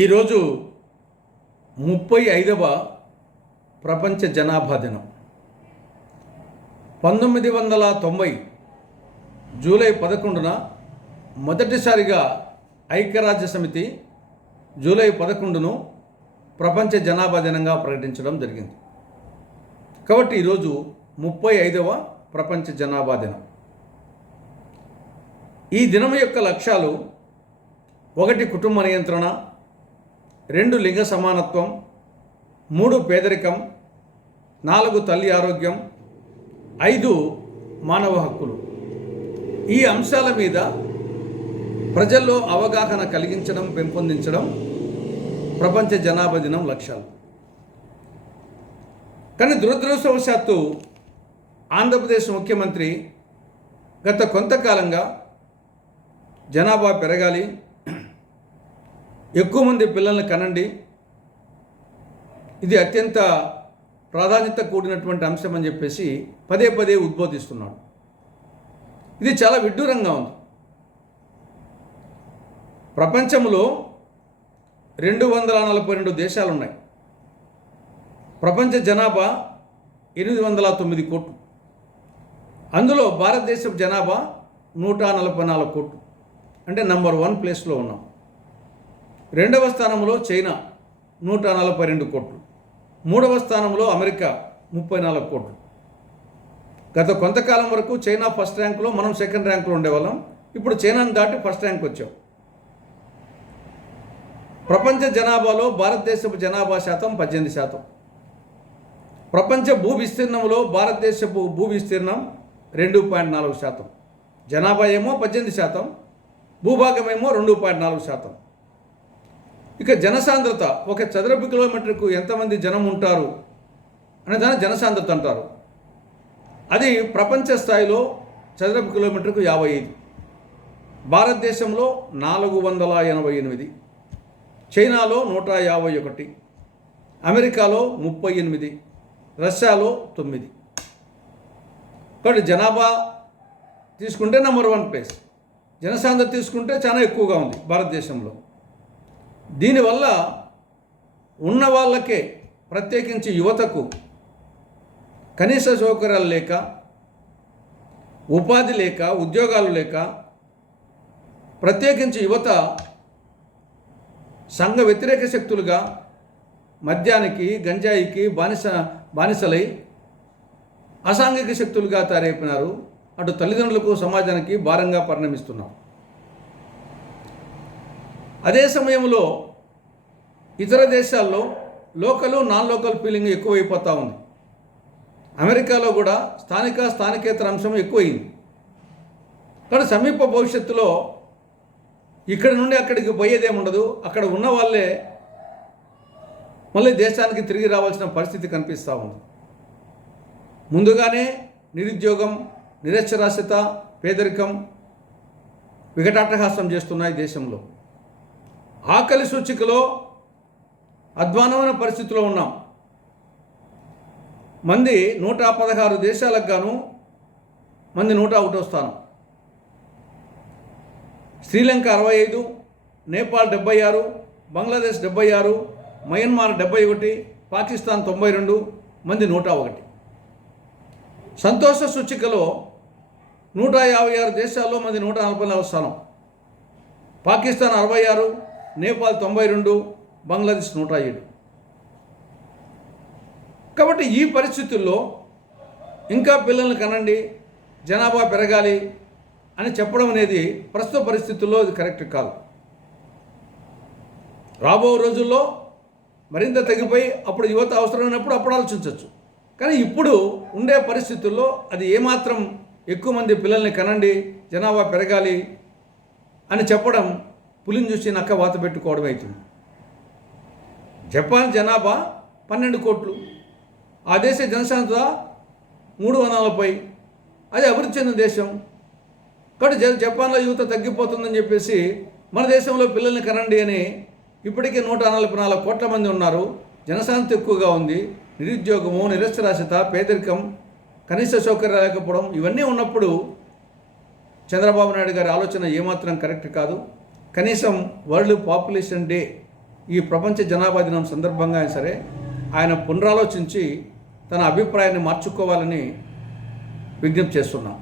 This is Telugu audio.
ఈరోజు ముప్పై ఐదవ ప్రపంచ జనాభా దినం. పంతొమ్మిది వందల తొంభై జూలై పదకొండున మొదటిసారిగా ఐక్యరాజ్య సమితి జూలై పదకొండును ప్రపంచ జనాభా దినంగా ప్రకటించడం జరిగింది. కాబట్టి ఈరోజు ముప్పై ఐదవ ప్రపంచ జనాభా దినం. ఈ దినం యొక్క లక్ష్యాలు ఒకటి కుటుంబ నియంత్రణ రెండు లింగ సమానత్వం మూడు పేదరికం నాలుగు తల్లి ఆరోగ్యం ఐదు మానవ హక్కులు. ఈ అంశాల మీద ప్రజల్లో అవగాహన కలిగించడం పెంపొందించడం ప్రపంచ జనాభా దినం లక్ష్యాలు. కానీ దురదృష్టవశాత్తు ఆంధ్రప్రదేశ్ ముఖ్యమంత్రి గత కొంతకాలంగా జనాభా పెరగాలి ఎక్కువ మంది పిల్లల్ని కనండి. ఇది అత్యంత ప్రాధాన్యత కూడినటువంటి అంశం అని చెప్పేసి పదే పదే ఉద్బోధిస్తున్నాడు ఇది చాలా విడ్డూరంగా ఉంది. ప్రపంచంలో రెండు వందల నలభై రెండు దేశాలు ఉన్నాయి ప్రపంచ జనాభా ఎనిమిది వందల తొమ్మిది కోట్లు. అందులో భారతదేశం జనాభా నూట నలభై నాలుగు కోట్లు. అంటే నంబర్ వన్ ప్లేస్లో ఉన్నాం. రెండవ స్థానంలో చైనా నూట నలభై రెండు కోట్లు. మూడవ స్థానంలో అమెరికా ముప్పై నాలుగు కోట్లు. గత కొంతకాలం వరకు చైనా ఫస్ట్ ర్యాంకులో మనం సెకండ్ ర్యాంకులో ఉండేవాళ్ళం. ఇప్పుడు చైనాను దాటి ఫస్ట్ ర్యాంక్ వచ్చాం. ప్రపంచ జనాభాలో భారతదేశపు జనాభా శాతం పద్దెనిమిది శాతం. ప్రపంచ భూ విస్తీర్ణంలో భారతదేశపు భూ విస్తీర్ణం రెండు పాయింట్ నాలుగు శాతం. జనాభా ఏమో పద్దెనిమిది శాతం. భూభాగం ఏమో రెండు పాయింట్ నాలుగు శాతం. ఇక జనసాంద్రత ఒక చదరపు కిలోమీటర్కు ఎంతమంది జనం ఉంటారు? అనే దాన్ని జనసాంద్రత అంటారు. అది ప్రపంచ స్థాయిలో చదరపు కిలోమీటర్కు యాభై ఐదు. భారతదేశంలో నాలుగు వందల ఎనభై ఎనిమిది. చైనాలో నూట యాభై ఒకటి. అమెరికాలో ముప్పై ఎనిమిది. రష్యాలో తొమ్మిది. కాబట్టి జనాభా తీసుకుంటే నెంబర్ వన్ ప్లేస్ జనసాంద్రత తీసుకుంటే చాలా ఎక్కువగా ఉంది భారతదేశంలో. దీనివల్ల ఉన్న వాళ్ళకే ప్రత్యేకించి యువతకు కనీస సౌకర్యాలు లేక ఉపాధి లేక ఉద్యోగాలు లేక ప్రత్యేకించి యువత సంఘ వ్యతిరేక శక్తులుగా మద్యానికి గంజాయికి బానిస బానిసలై అసాంఘిక శక్తులుగా తయారైపోయినారు. అటు తల్లిదండ్రులకు సమాజానికి భారంగా పరిణమిస్తున్నారు అదే సమయంలో ఇతర దేశాల్లో లోకల్ నాన్ లోకల్ ఫీలింగ్ ఎక్కువైపోతూ ఉంది. అమెరికాలో కూడా స్థానిక స్థానికేతర అంశం ఎక్కువైంది. కానీ సమీప భవిష్యత్తులో ఇక్కడ నుండి అక్కడికి పోయేదేముండదు. అక్కడ ఉన్న వాళ్ళే మళ్ళీ దేశానికి తిరిగి రావాల్సిన పరిస్థితి కనిపిస్తూ ఉంది. ముందుగానే నిరుద్యోగం నిరక్షరాస్యత పేదరికం వికటాటహాసం చేస్తున్నాయి దేశంలో. ఆకలి సూచికలో అధ్వానమైన పరిస్థితిలో ఉన్నాం. మంది నూట పదహారు దేశాలకు గాను మంది నూట ఒకటో స్థానం. శ్రీలంక అరవై ఐదు నేపాల్ డెబ్బై ఆరు బంగ్లాదేశ్ డెబ్బై ఆరు మయన్మార్ డెబ్బై ఒకటి పాకిస్తాన్ తొంభై రెండు మంది నూట ఒకటి. సంతోష సూచికలో నూట యాభై ఆరు దేశాల్లో మంది నూట నలభై నాలుగు స్థానం. పాకిస్తాన్ అరవై ఆరు నేపాల్ తొంభై రెండు బంగ్లాదేశ్ నూట ఏడు. కాబట్టి ఈ పరిస్థితుల్లో ఇంకా పిల్లల్ని కనండి జనాభా పెరగాలి అని చెప్పడం అనేది ప్రస్తుత పరిస్థితుల్లో ఇది కరెక్ట్ కాదు. రాబో రోజుల్లో మరింత తగ్గిపోయి అప్పుడు యువత అవసరమైనప్పుడు అప్పుడు ఆలోచించవచ్చు. కానీ ఇప్పుడు ఉండే పరిస్థితుల్లో అది ఏమాత్రం ఎక్కువ మంది పిల్లల్ని కనండి జనాభా పెరగాలి అని చెప్పడం పులిని చూసి నక్క వాత పెట్టుకోవడం అవుతుంది జపాన్ జనాభా పన్నెండు కోట్లు. ఆ దేశ జనసంఖ్య మూడు వనాలపై నలభై. అది అభివృద్ధి చెందిన దేశం. కాబట్టి జ జపాన్లో యువత తగ్గిపోతుందని చెప్పేసి మన దేశంలో పిల్లల్ని కనండి అని ఇప్పటికే నూట నలభై నాలుగు కోట్ల మంది ఉన్నారు. జనశాంతి ఎక్కువగా ఉంది. నిరుద్యోగము నిరక్షరాస్యత పేదరికం కనీస సౌకర్యాలు లేకపోవడం ఇవన్నీ ఉన్నప్పుడు చంద్రబాబు నాయుడు గారి ఆలోచన ఏమాత్రం కరెక్ట్ కాదు. కనీసం వరల్డ్ పాపులేషన్ డే ఈ ప్రపంచ జనాభా దినం సందర్భంగా అయినా సరే ఆయన పునరాలోచించి తన అభిప్రాయాన్ని మార్చుకోవాలని విజ్ఞప్తి చేస్తున్నాం.